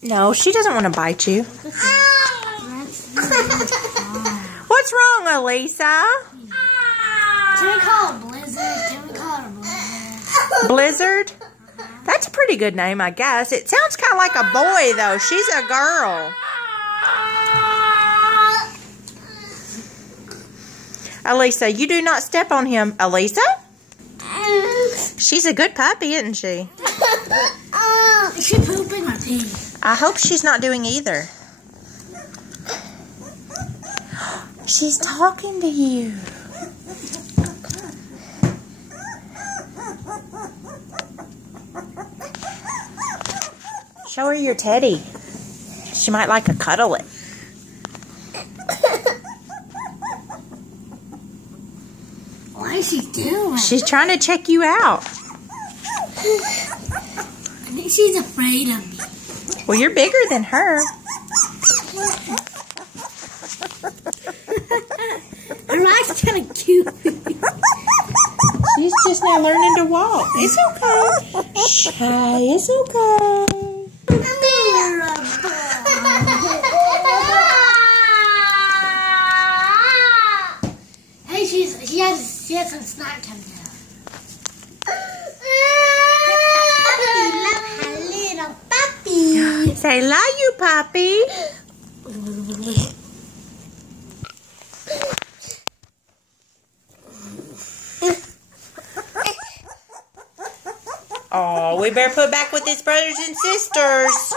No, she doesn't want to bite you. What's wrong, Elisa? Can we call it Blizzard? Can we call it a Blizzard? Blizzard? That's a pretty good name, I guess. It sounds kind of like a boy, though. She's a girl. Elisa, you do not step on him. Elisa? She's a good puppy, isn't she? Is she pooping or peeing? I hope she's not doing either. She's talking to you. Show her your teddy. She might like to cuddle it. What is she doing? She's trying to check you out. I think she's afraid of me. Well, you're bigger than her. Her eyes kind of cute. She's just now learning to walk. It's okay. Shh, it's okay. Hey, she has some snack time now. Little puppy. Say, love you, Poppy. Oh, we better put back with his brothers and sisters.